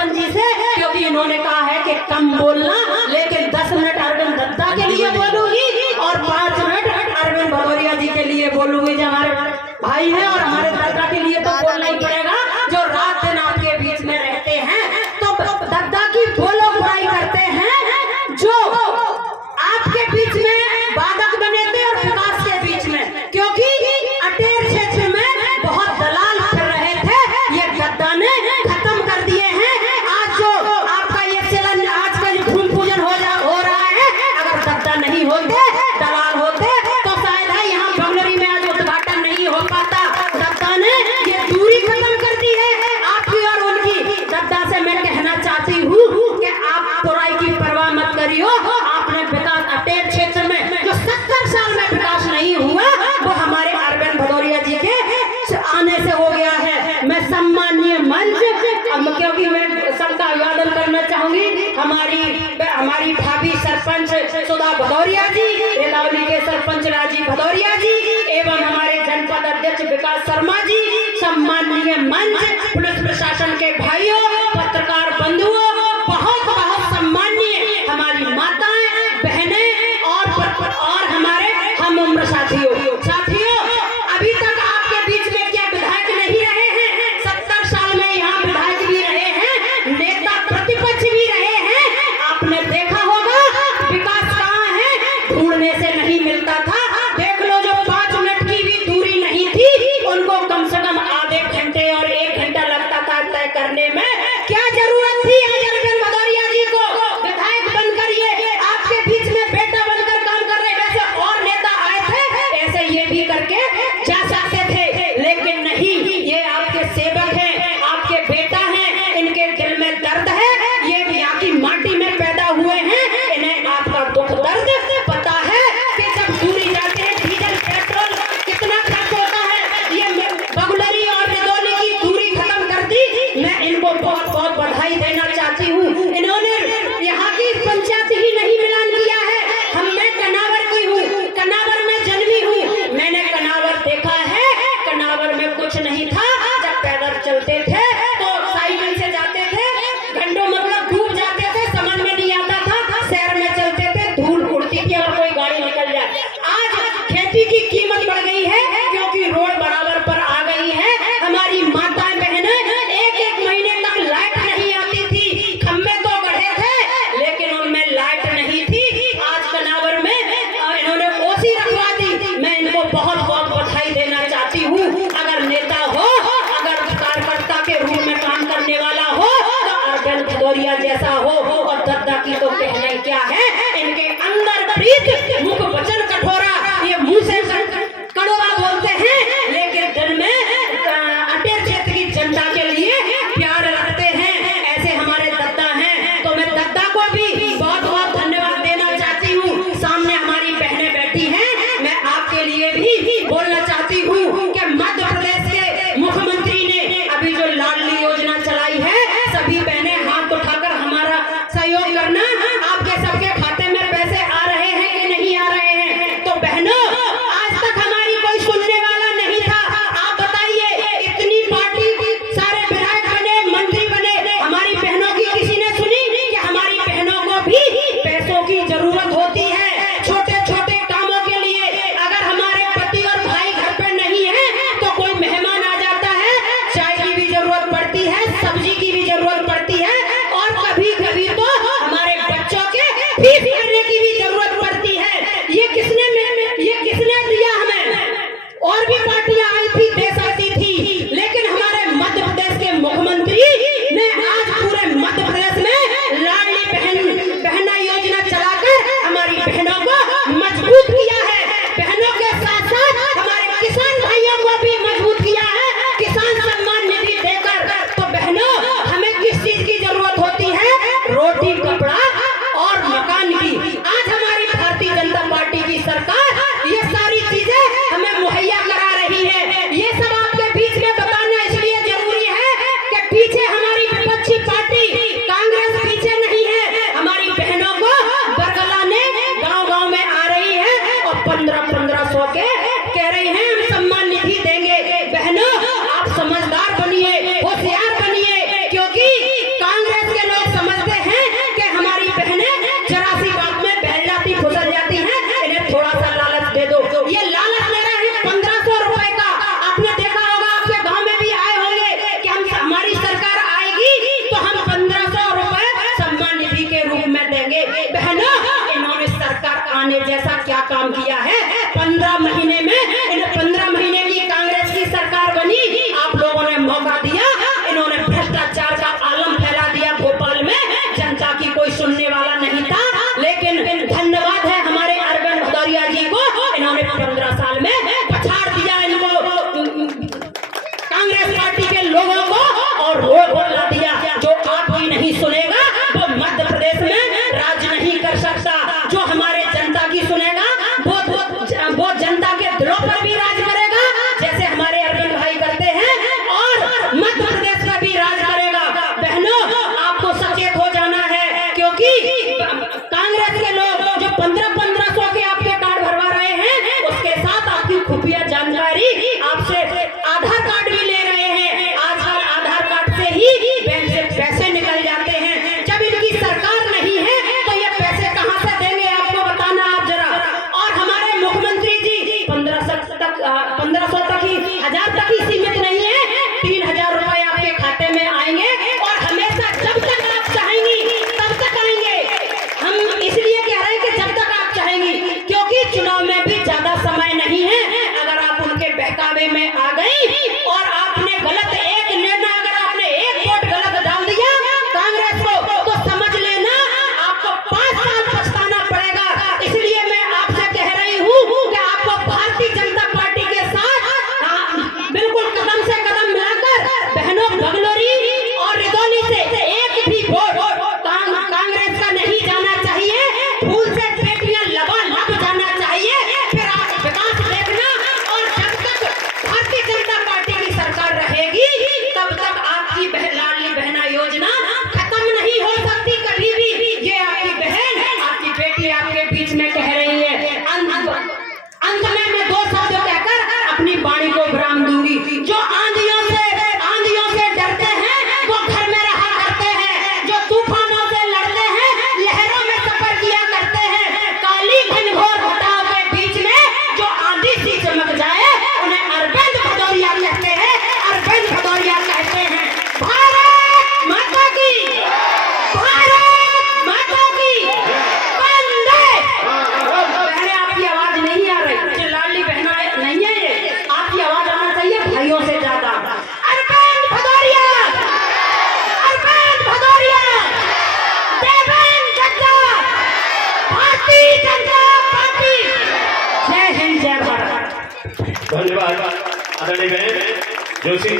सरपंच जी से, क्योंकि इन्होंने कहा है कि कम बोलना, लेकिन 10 मिनट अरविंद दत्ता के लिए बोलूंगी और 5 मिनट अरविंद भदौरिया जी के लिए बोलूंगी। जो हमारे भाई हैं और हमारे दत्ता के लिए तो बोलना ही पड़ेगा, जो रात दिन आपके बीच में रहते हैं। तो दत्ता की बोलो बुराई करते हैं, जो आपके बीच में बाधक बने थे और विकास के बीच में, क्योंकि अटेर क्षेत्र में बहुत दलाल फिर रहे थे, ये दत्ता ने खत्म कर दिए हैं। आज जो आपका ये चलन, आज का जो भूमि पूजन हो रहा है, अगर दत्ता नहीं होते, दलाल होते, तो शायद है यहाँ बंगलौरी में आज उद्घाटन नहीं हो पाता। दत्ता ने ये दूरी खत्म कर दी है आपकी और उनकी। दत्ता से मैं कहना चाहती हूँ कि आप बुराई की परवाह मत करियो। आपने विकास अटेर क्षेत्र में जो 70 साल में विकास नहीं हुआ, वो हमारे अरविंद भदौरिया जी के आने से हो गया है। मैं सम्मानीय मंच, क्योंकि मैं सबका अभिवादन करना चाहूंगी, हमारी भाभी सरपंच सुधा भदौरिया जी, रेलावली के सरपंच राजीव भदौरिया जी एवं हमारे जनपद अध्यक्ष विकास शर्मा जी, सम्मानीय मंच, पुलिस प्रशासन के भाइयों, पत्रकार बंधुओं, बहुत बहुत सम्मानीय हमारी माताएं, बहनें और हमारे हम उम्र साथियों, अभी तक आपके बीच में क्या विधायक नहीं रहे हैं? 70 साल में यहाँ विधायक भी रहे हैं, नेता प्रतिपक्ष भी रहे हैं। आपने देखा होगा विकास कहाँ है, ढूंढने से नहीं मिलता था। देख लो, जो 5 मिनट की भी दूरी नहीं थी, उनको कम से कम आधे घंटे और 1 घंटा लगता था तय करने में। क्या जरूरत थी आज अरविंद भदौरिया जी को विधायक बनकर ये आपके बीच में बेटा बनकर काम कर रहे? वैसे और नेता आए थे, ऐसे ये भी करके जा सकते थे, लेकिन नहीं, ये आपके सेवक हैं, आपके बेटा हैं, इनके दिल में दर्द है, ये भी यहाँ की माटी में पैदा हुए हैं, इन्हें आपका दुख दर्द पता है कि जब दूरी जाते हैं डीजल पेट्रोल कितना खर्च होता है। ये बगुलरी और रिदौली की दूरी खत्म कर दी। मैं इनको बहुत बहुत बधाई देना चाहती हूँ। इन्होंने यहाँ की पंचायत ही नहीं मिलान किया है। मैं कनावर की हूँ, कनावर में जन्मी हूँ, मैंने कनावर देखा है। कनावर में कुछ नहीं था, जब पैदल चलते थे तो साइकिल से जाते थे, घंटों मतलब डूब जाते थे, समझ में नहीं आता था। शहर में चलते थे, धूल उड़ती थी और कोई गाड़ी निकल जाए। आज खेती की कीमत बढ़ गई है, क्योंकि रोड बराबर पर आ गई है। हमारी माताएं बहनें एक महीने तक लाइट नहीं आती थी, खम्भे तो गढ़े थे लेकिन उनमें लाइट नहीं थी। आज कनावर में इन्होंने ओसी रखवा दी। मैं इनको बहुत बहुत बधाई देना चाहती हूँ। अगर नेता हो, अगर कार्यकर्ता के रूप में काम करने वाला हो, तो अरविंद भदौरिया जैसा हो। और दत्ता की तो कहना ही क्या है, इनके अंदर प्रीत, मुख वचन कठोरा, ये मुंह से कड़वा बोलते हैं, लेकिन दिल में अटेर क्षेत्र की जनता के लिए प्यार रखते हैं। ऐसे हमारे दत्ता हैं। तो मैं दत्ता को भी बहुत बहुत धन्यवाद देना चाहती हूँ। सामने हमारी बहनें बैठी हैं, मैं आपके लिए भी बोलना चाहती हूँ कि मध्य प्रदेश के मुख्यमंत्री ने अभी जो लाडली योजना चलाई है, सभी बहनें हाथ उठाकर हमारा सहयोग करना। आपके सबके खाते में पैसे आ रहे हैं कि नहीं आ रहे हैं? तो बहनों, आज तक हमारी कोई सुनने वाला नहीं था। आप बताइए, इतनी पार्टी, सारे विधायक बने, मंत्री बने, हमारी बहनों की किसी ने सुनी कि हमारी बहनों को भी पैसों की जरूरत होती है छोटे छोटे कामों के लिए। अगर हमारे पति और भाई घर पे नहीं है तो कोई मेहमान आ जाता है, चाय की भी जरूरत पड़ती है, सब्जी की भी जरूरत पड़ती है, और कभी कभी तो हमारे बच्चों के फीस भरने की भी जरूरत पड़ती है। ये किसने दिया हमें? और भी पार्टियां आई थी, दे सकती थी, लेकिन हमारे मध्य प्रदेश के मुख्यमंत्री ने आज पूरे मध्य प्रदेश में लाडली बहना योजना चलाकर हमारी बहनों को मजबूत किया है। बहनों के साथ साथ हमारे किसान भाइयों को भी मजबूत किया है, किसान सम्मान निधि देकर। तो बहनों, हमें किस चीज की जरूरत होती है? रोटी, कपड़ा और मकान की। आज हमारी भारतीय जनता पार्टी की सरकार ये सारी चीजें हमें मुहैया करा रही है। ये सब आपके बीच में बताना इसलिए जरूरी है कि पीछे हमारी विपक्षी पार्टी कांग्रेस पीछे नहीं है। हमारी बहनों को बरगलाने गांव-गांव में आ रही है और 1500 के कह रही हैं हम सम्मान निधि देंगे। बहनों, आप समझदार बनिए, होशियार बनिए, क्योंकि कांग्रेस धन्यवाद आदरणीय बहन जोशी जी।